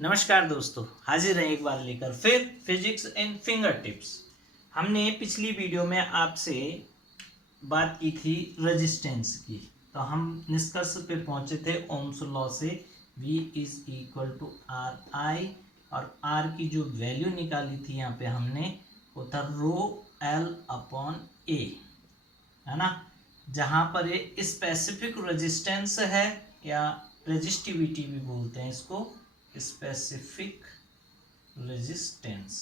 नमस्कार दोस्तों, हाजिर हैं एक बार लेकर फिर फिजिक्स इन फिंगर टिप्स। हमने पिछली वीडियो में आपसे बात की थी रेजिस्टेंस की। तो हम निष्कर्ष पे पहुंचे थे ओम्स लॉ से V is equal to R I, और R की जो वैल्यू निकाली थी यहाँ पे हमने वो था रो एल अपॉन ए, है ना। जहाँ पर ये स्पेसिफिक रेजिस्टेंस है या रेजिस्टिविटी भी बोलते हैं इसको, स्पेसिफिक रेजिस्टेंस।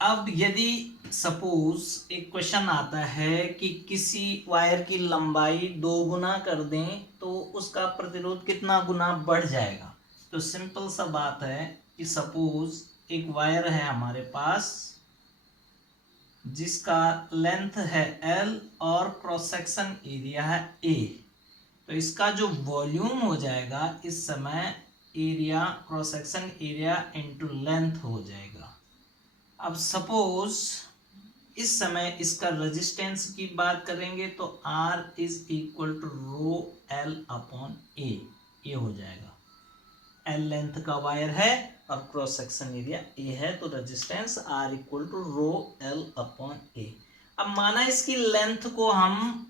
अब यदि सपोज एक क्वेश्चन आता है कि किसी वायर की लंबाई 2 गुना कर दें तो उसका प्रतिरोध कितना गुना बढ़ जाएगा। तो सिंपल सा बात है कि सपोज एक वायर है हमारे पास जिसका लेंथ है L और क्रॉस सेक्शन एरिया है A। तो इसका जो वॉल्यूम हो जाएगा इस समय area, cross section area into length हो जाएगा। अब सपोज इस समय इसका रेजिस्टेंस की बात करेंगे तो R is equal to rho L upon A, ये हो जाएगा। L लेंथ का वायर है और क्रॉस सेक्शन एरिया A है, तो resistance R equal to rho L upon A. अब माना इसकी लेंथ को हम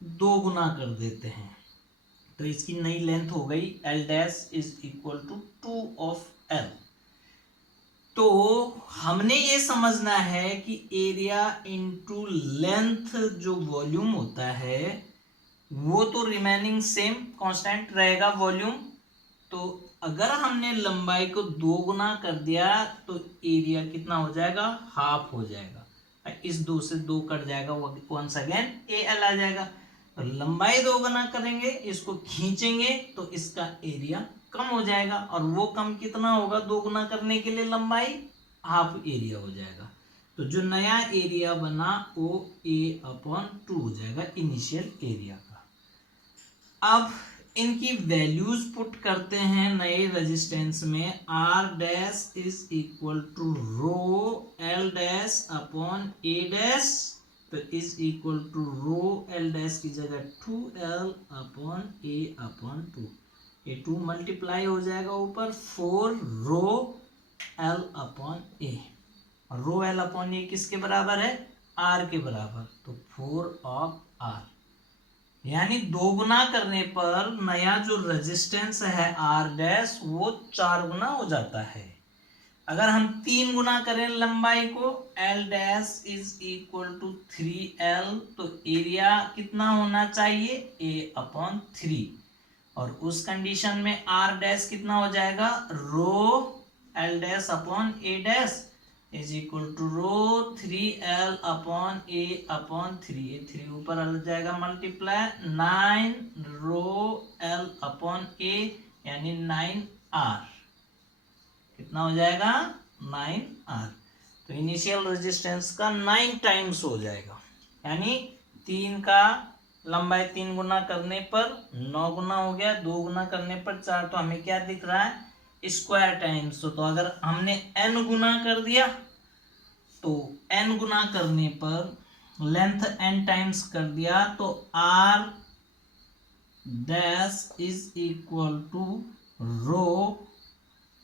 2 गुना कर देते हैं तो इसकी नई लेंथ हो गई L dash is equal to 2 of L। तो हमने ये समझना है कि एरिया इनटू लेंथ जो वॉल्यूम होता है वो तो रिमेनिंग सेम कांस्टेंट रहेगा वॉल्यूम। तो अगर हमने लंबाई को 2 गुना कर दिया तो एरिया कितना हो जाएगा, हाफ हो जाएगा। इस 2 से 2 कट जाएगा, वंस अगेन AL आ जाएगा। तो लंबाई 2 गुना करेंगे, इसको खींचेंगे तो इसका एरिया कम हो जाएगा, और वो कम कितना होगा 2 गुना करने के लिए लंबाई, हाफ एरिया हो जाएगा। तो जो नया एरिया बना वो A अपॉन 2 हो जाएगा इनिशियल एरिया का। अब इनकी वैल्यूज पुट करते हैं नए रेजिस्टेंस में। R dash is equal to rho L dash upon A dash, तो is equal to rho L dash की जगह 2L अपॉन A अपॉन 2। ये 2 मल्टीप्लाई हो जाएगा ऊपर 4 रो L अपॉन A, और रो L अपॉन A किसके बराबर है, R के बराबर, तो 4 ऑफ R। यानी 2 गुना करने पर नया जो रेजिस्टेंस है R डैश वो 4 गुना हो जाता है। अगर हम 3 गुना करें लंबाई को, L dash is equal to 3L, तो एरिया कितना होना चाहिए A अपॉन 3, और उस कंडीशन में R डैश कितना हो जाएगा, rho L dash upon A dash is equal to rho 3L upon A upon 3। ये 3 ऊपर आ जाएगा multiply 9 rho L upon A, यानी 9R। कितना हो जाएगा 9R। तो इनिशियल रेजिस्टेंस का 9 टाइम्स हो जाएगा, यानी 3 का लंबाई 3 गुना करने पर 9 गुना हो गया, 2 गुना करने पर 4, तो हमें क्या दिख रहा है, स्क्वायर टाइम्स। तो अगर हमने n गुना कर दिया तो n गुना करने पर लेंथ n टाइम्स कर दिया तो R dash is equal to rho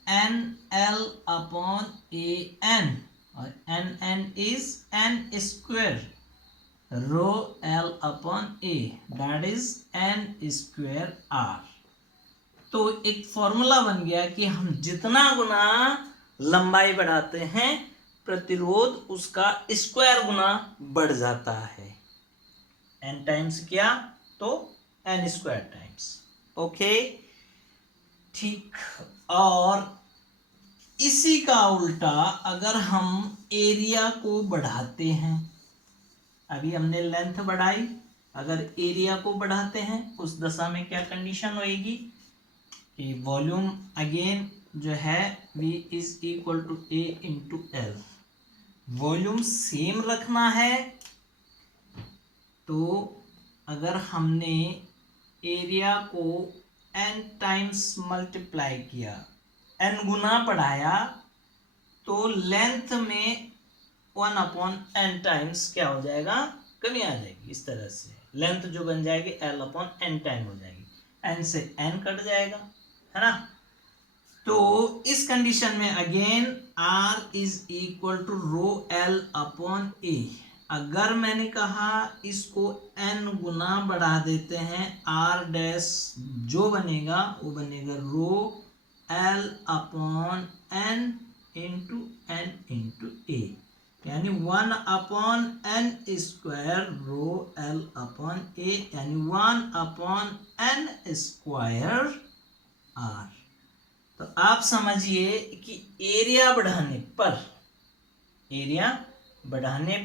NL upon AN, और NN is n square rho L upon A, that is n square R। तो एक फॉर्मूला बन गया कि हम जितना गुना लंबाई बढ़ाते हैं प्रतिरोध उसका स्क्वायर गुना बढ़ जाता है। n टाइम्स किया तो n स्क्वायर टाइम्स। ओके, ठीक। और इसी का उल्टा अगर हम एरिया को बढ़ाते हैं, अभी हमने लेंथ बढ़ाई, अगर एरिया को बढ़ाते हैं उस दशा में क्या कंडीशन होगी कि वॉल्यूम अगेन जो है V is equal to A into L, volume same रखना है। तो अगर हमने एरिया को n टाइम्स मल्टीप्लाई किया, n गुना बढ़ाया, तो लेंथ में 1 अपॉन n टाइम्स क्या हो जाएगा, कमी आ जाएगी। इस तरह से लेंथ जो बन जाएगी L अपॉन n टाइम हो जाएगी, n से n कट जाएगा, है ना। तो इस कंडीशन में again R is equal to rho L upon A। अगर मैंने कहा इसको n गुना बढ़ा देते हैं, R डैश जो बनेगा वो बनेगा rho L upon n into A, यानी 1 upon n square rho L upon A, यानी 1 अपॉन n स्क्वायर R। तो आप समझिए कि एरिया बढ़ाने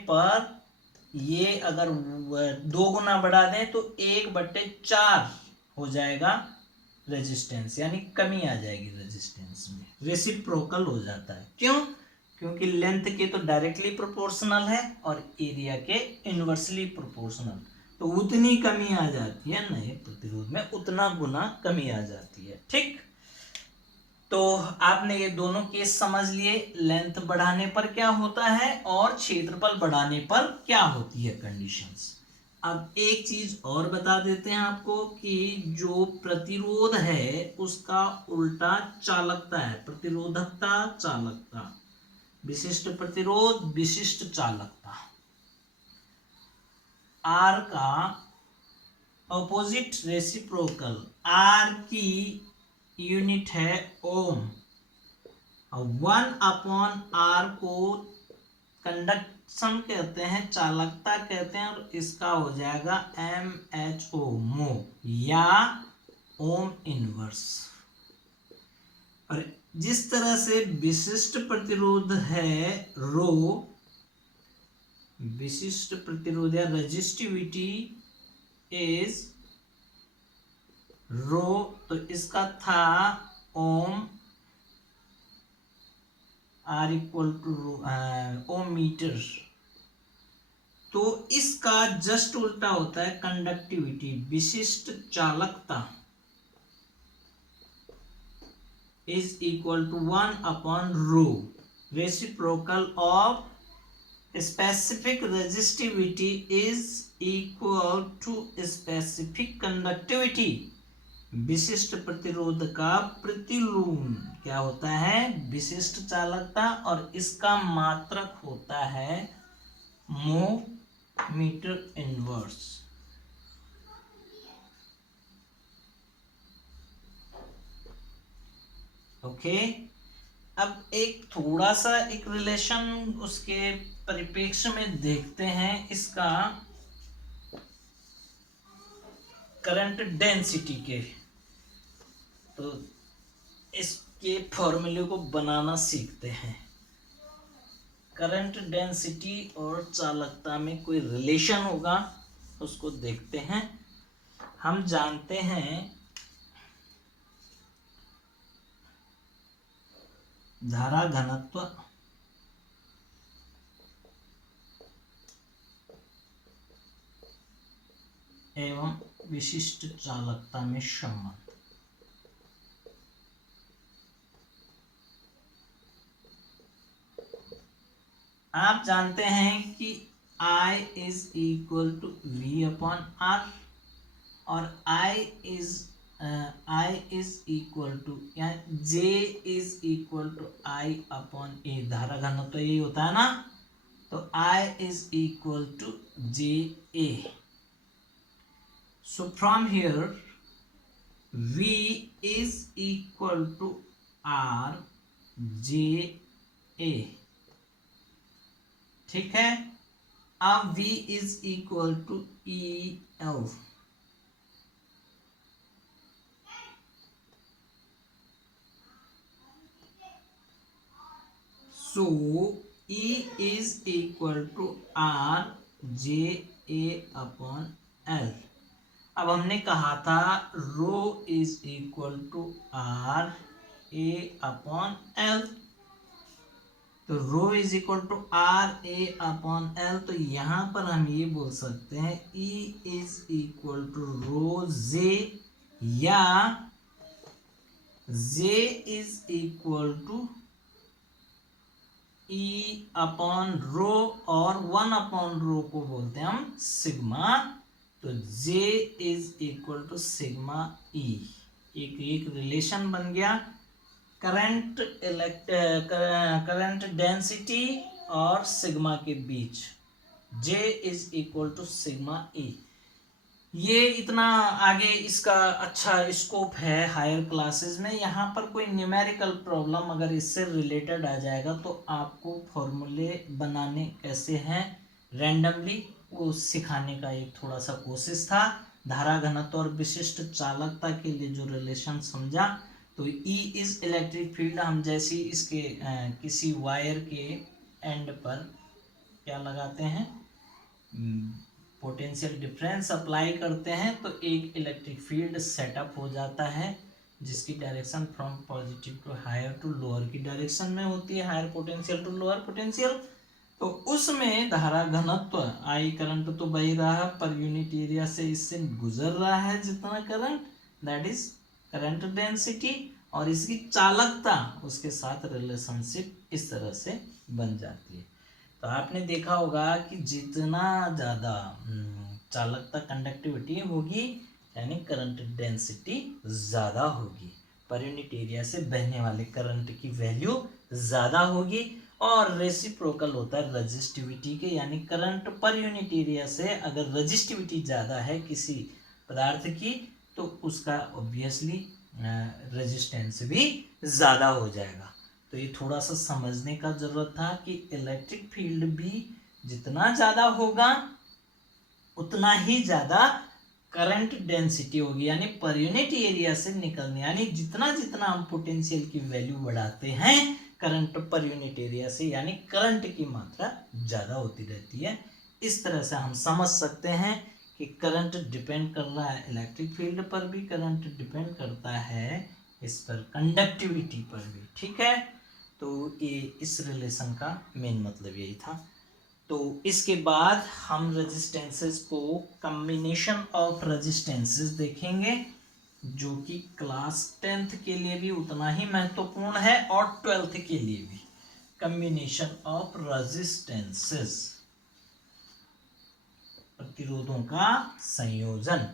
पर ये अगर 2 गुना बढ़ा दें तो 1/4 हो जाएगा रेजिस्टेंस, यानी कमी आ जाएगी रेजिस्टेंस में, रेसिप्रोकल हो जाता है। क्यों? क्योंकि लेंथ के तो डायरेक्टली प्रोपोर्शनल है और एरिया के इनवर्सली प्रोपोर्शनल, तो उतनी कमी आ जाती है नए प्रतिरोध में, उतना गुना कमी आ जाती है। ठीक, तो आपने ये दोनों केस समझ लिए, लेंथ बढ़ाने पर क्या होता है और क्षेत्रफल बढ़ाने पर क्या होती है कंडीशंस। अब एक चीज और बता देते हैं आपको कि जो प्रतिरोध है उसका उल्टा चालकता है, प्रतिरोधकता चालकता, विशिष्ट प्रतिरोध विशिष्ट चालकता। आर का ऑपोजिट रेसिप्रोकल, आर की यूनिट है ओम, 1 अपॉन आर को कंडक्शन कहते हैं, चालकता कहते हैं, और इसका हो जाएगा MHO मो या ओम इनवर्स। और जिस तरह से विशिष्ट प्रतिरोध है रो, विशिष्ट प्रतिरोध या रेजिस्टिविटी इज रो, तो इसका था ohm, R equal to ohm metre. तो इसका जस्ट उल्टा होता है कंडक्टिविटी, विशिष्ट चालकता is equal to 1 upon rho, reciprocal of specific resistivity is equal to specific conductivity. विशिष्ट प्रतिरोध का प्रतिलोम क्या होता है? विशिष्ट चालकता, और इसका मात्रक होता है मो मीटर इनवर्स। ओके, अब एक थोड़ा सा एक रिलेशन उसके परिप्रेक्ष्य में देखते हैं इसका करंट डेंसिटी के। तो इसके फॉर्मूले को बनाना सीखते हैं। करंट डेंसिटी और चालकता में कोई रिलेशन होगा, उसको देखते हैं। हम जानते हैं धारा घनत्व एवं विशिष्ट चालकता में संबंध। आप जानते हैं कि I is equal to V upon R, और I इज इक्वल टू, या J is equal to I upon A। धारा घनत्व तो यही होता है ना, तो I is equal to JA। So from here V is equal to R JA। ठीक है, अब V is equal to EL। So E is equal to R JA upon L। अब हमने कहा था rho is equal to R A upon L, तो rho is equal to R A upon L, तो यहां पर हम ये बोल सकते हैं E is equal to rho J, या J is equal to E upon rho, और 1 अपॉन रो को बोलते हैं हम सिग्मा, तो J is equal to sigma E। एक रिलेशन बन गया करंट डेंसिटी और सिग्मा के बीच, J is equal to sigma E। ये इतना आगे इसका अच्छा स्कोप है हायर क्लासेस में। यहाँ पर कोई न्यूमेरिकल प्रॉब्लम अगर इससे रिलेटेड आ जाएगा तो आपको फॉर्मूले बनाने कैसे हैं रैंडमली, वो सिखाने का एक थोड़ा सा कोशिश था। धारा घनत्व और विशिष्ट चालकता के लिए जो रिलेशन समझा, तो E इज इलेक्ट्रिक फील्ड, हम जैसे इसके किसी वायर के एंड पर क्या लगाते हैं, पोटेंशियल डिफरेंस अप्लाई करते हैं तो एक इलेक्ट्रिक फील्ड सेटअप हो जाता है जिसकी direction from positive to higher to lower की डायरेक्शन में होती है, higher potential to lower potential. तो उसमें धारा घनत्व आई, करंट तो बह रहा है पर यूनिट एरिया से इससे गुजर रहा है जितना current, that is current density, और इसकी चालकता उसके साथ रिलेशनशिप इस तरह से बन जाती है। तो आपने देखा होगा कि जितना ज़्यादा चालकता कंडक्टिविटी होगी यानी करंट डेंसिटी ज़्यादा होगी, पर यूनिट एरिया से बहने वाले करंट की वैल्यू ज़्यादा होगी। और रेसिप्रोकल होता है रजिस्टिविटी के, यानी करंट पर यूनिट एरिया से अगर रजिस्टिविटी ज़्यादा है किसी पदार्थ की तो उसका ऑब्वियसली रेजिस्टेंस भी ज़्यादा हो जाएगा। तो ये थोड़ा सा समझने का जरूरत था कि इलेक्ट्रिक फील्ड भी जितना ज़्यादा होगा उतना ही ज़्यादा करंट डेंसिटी होगी, यानी पर यूनिट एरिया से निकलने, यानी जितना जितना हम पोटेंशियल की वैल्यू बढ़ाते हैं करंट पर यूनिट एरिया से, यानी करंट की मात्रा ज़्यादा होती रहती है। इस तरह से हम समझ सकते हैं कि करंट डिपेंड कर रहा है इलेक्ट्रिक फील्ड पर भी, करंट डिपेंड करता है इस पर कंडक्टिविटी पर भी, ठीक है। तो ये इस रिलेशन का मेन मतलब यही था। तो इसके बाद हम रेजिस्टेंसेस को कॉम्बिनेशन ऑफ रेजिस्टेंसेस देखेंगे जो कि क्लास 10th के लिए भी उतना ही महत्वपूर्ण है और 12th के लिए भी। कॉम्बिनेशन ऑफ रेजिस्टेंसेस, प्रतिरोधों का संयोजन।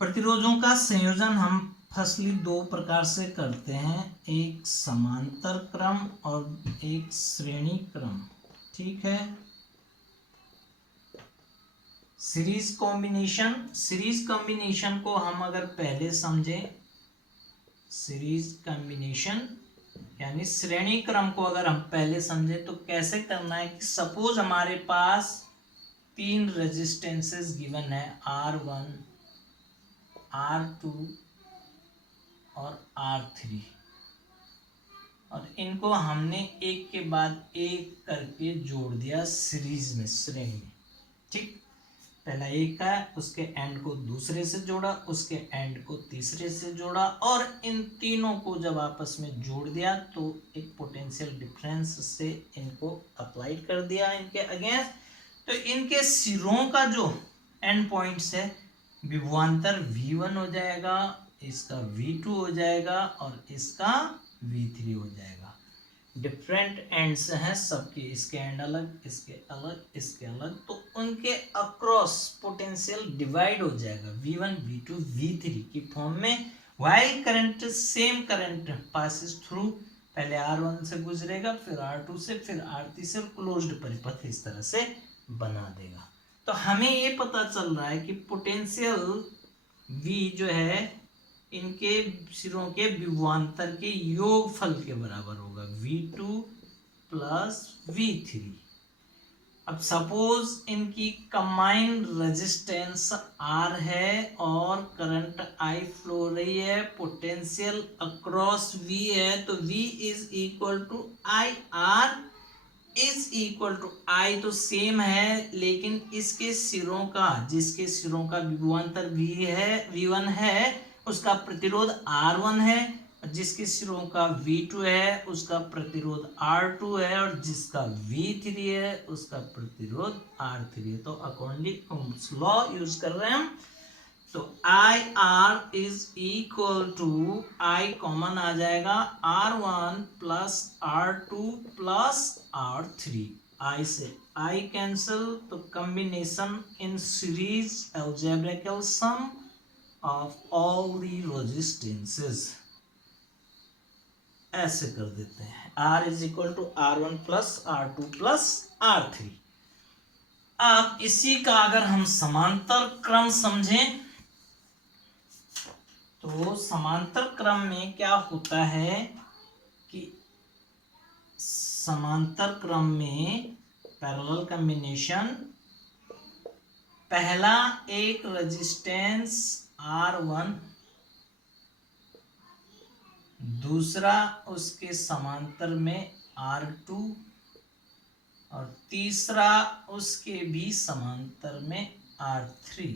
प्रतिरोधों का संयोजन हम फर्स्टली दो प्रकार से करते हैं, एक समांतर क्रम और एक श्रेणी क्रम, ठीक है। सीरीज कॉम्बिनेशन, सीरीज कॉम्बिनेशन को हम अगर पहले समझें, सीरीज कॉम्बिनेशन यानी श्रेणी क्रम को अगर हम पहले समझे तो कैसे करना है कि सपोज हमारे पास तीन रेजिस्टेंसेस गिवन है, R1, R2 और R3, और इनको हमने एक के बाद एक करके जोड़ दिया सीरीज में, श्रेणी में, ठीक। पहला एक का उसके एंड को दूसरे से जोड़ा, उसके एंड को तीसरे से जोड़ा, और इन तीनों को जब आपस में जोड़ दिया तो एक पोटेंशियल डिफरेंस से इनको अप्लाई कर दिया इनके अगेंस्ट। तो इनके सिरों का जो एंड पॉइंट्स है, विभवांतर V1 हो जाएगा, इसका V2 हो जाएगा और इसका V3 हो जाएगा। डिफरेंट एंड्स हैं सबके, इसके एंड अलग, इसके अलग, इसके अलग, तो उनके अक्रॉस पोटेंशियल डिवाइड हो जाएगा V1, V2, V3 की फॉर्म में। While current, same current passes through, पहले R1 से गुजरेगा, फिर R2 से, फिर R3 से, क्लोज्ड परिपथ इस तरह से बना देगा। तो हमें ये पता चल रहा है कि पोटेंशियल V जो है इनके सिरों के विभवांतर के योगफल के बराबर होगा, V2 प्लस V3। अब सपोज इनकी कंबाइंड रेजिस्टेंस R है और करंट I फ्लो हो रही है, पोटेंशियल अक्रॉस V है, तो V is equal to IR is equal to I तो सेम है, लेकिन इसके सिरों का, जिसके सिरों का विभवांतर V1 है उसका प्रतिरोध R1 है, जिसके सिरों का V2 है उसका प्रतिरोध R2 है, और जिसका V3 है उसका प्रतिरोध R3 है। तो अकॉर्डिंगली ओम्स लॉ यूज कर रहे हैं हम। तो I R is equal to, I common आ जाएगा, R1 plus R2 plus R3, I से आई कैंसिल, तो combination in series algebraic sum of all the resistances, ऐसे कर देते हैं। R is equal to R1 plus R2 plus R3। अब इसी का अगर हम समांतर क्रम समझें तो समांतर क्रम में क्या होता है कि समांतर क्रम में पैरेलल कॉम्बिनेशन, पहला एक रेजिस्टेंस R1, दूसरा उसके समांतर में R2 और तीसरा उसके भी समांतर में R3।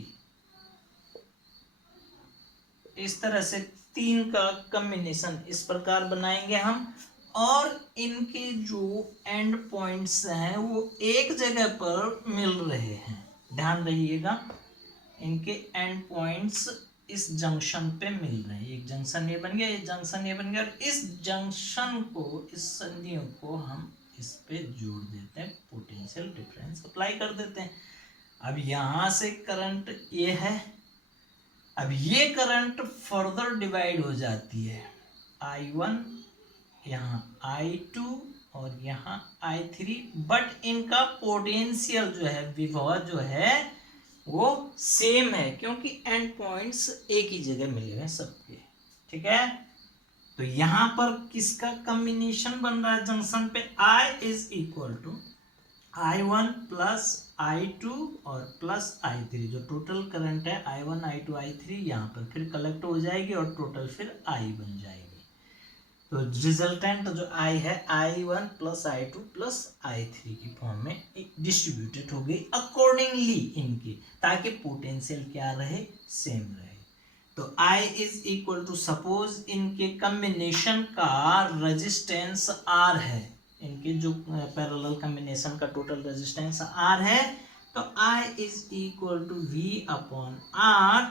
इस तरह से तीन का कॉम्बिनेशन इस प्रकार बनाएंगे हम, और इनके जो एंड पॉइंट्स हैं वो एक जगह पर मिल रहे हैं। ध्यान रहिएगा, इनके एंड पॉइंट्स इस जंक्शन पे मिल रहे हैं। एक जंक्शन ये बन गया, एक जंक्शन ये बन गया, और इस जंक्शन को, इस संधियों को हम इस पे जोड़ देते हैं, पोटेंशियल डिफरेंस अप्लाई कर देते हैं। अब यहां से करंट ये है, अब ये करंट फर्दर डिवाइड हो जाती है, I1 यहाँ I2 और यहाँ I3, बट इनका पोटेंशियल जो है, विभव जो है वो सेम है, क्योंकि एंड पॉइंट्स एक ही जगह मिले हैं सबके। ठीक है, तो यहां पर किसका कॉम्बिनेशन बन रहा है जंक्शन पे, I is equal to I1 plus I2 और प्लस I3, जो टोटल करंट है I1 I2 I3 यहाँ पर फिर कलेक्ट हो जाएगी और टोटल फिर I बन जाएगी। तो रिजल्टेंट जो I है I1 plus I2 plus I3 की फॉर्म में डिस्ट्रीब्यूटेड हो गई अकॉर्डिंगली इनके, ताकि पोटेंशियल क्या रहे, सेम रहे। तो I is equal to, suppose इनके कॉम्बिनेशन का रेजिस्टेंस R है, इनके जो पैरेलल कॉम्बिनेशन का टोटल रेजिस्टेंस R है, तो I is equal to V upon R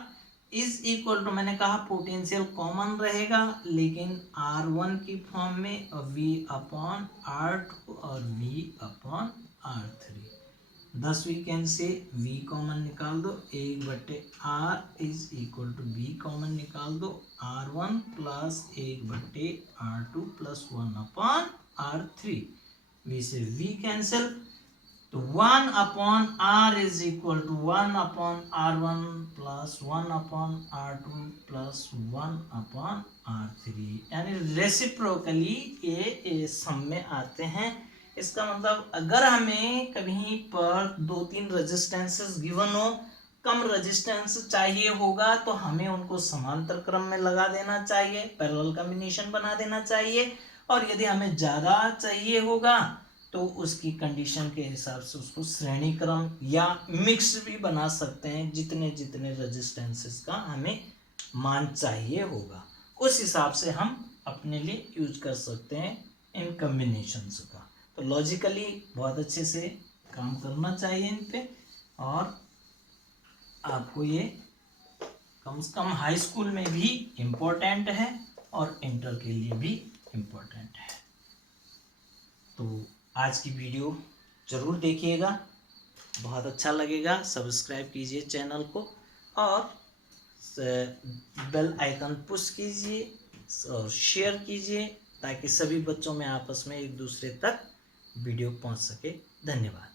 is equal to, मैंने कहा पोटेंशियल कॉमन रहेगा लेकिन R1 की फॉर्म में, और V अपॉन R2 और V upon R3। thus we can say V common निकाल दो, 1/R is equal to V common निकाल दो, R1 plus 1/R2 plus 1 upon R3, V से V कैंसिल, तो 1 upon R is equal to 1 upon R1 plus 1 upon R2 plus 1 upon R3, यानी reciprocally ये सम में आते हैं। इसका मतलब अगर हमें कहीं पर 2-3 रेजिस्टेंसेस गिवन हो, कम रेजिस्टेंस चाहिए होगा, तो हमें उनको समांतर क्रम में लगा देना चाहिए, पैरेलल कॉम्बिनेशन बना देना चाहिए, और यदि हमें ज़्यादा चाहिए होगा तो उसकी कंडीशन के हिसाब से उसको श्रेणी क्रम या मिक्स भी बना सकते हैं, जितने जितने रेजिस्टेंसेस का हमें मान चाहिए होगा उस हिसाब से हम अपने लिए यूज कर सकते हैं इन कॉम्बिनेशंस का। तो लॉजिकली बहुत अच्छे से काम करना चाहिए इन पे, और आपको ये कम से कम हाई स्कूल में भी इम्पोर्टेंट है और इंटर के लिए भी इम्पोर्टेंट है। तो आज की वीडियो ज़रूर देखिएगा, बहुत अच्छा लगेगा। सब्सक्राइब कीजिए चैनल को और बेल आइकन पुश कीजिए और शेयर कीजिए, ताकि सभी बच्चों में आपस में एक दूसरे तक वीडियो पहुंच सके। धन्यवाद।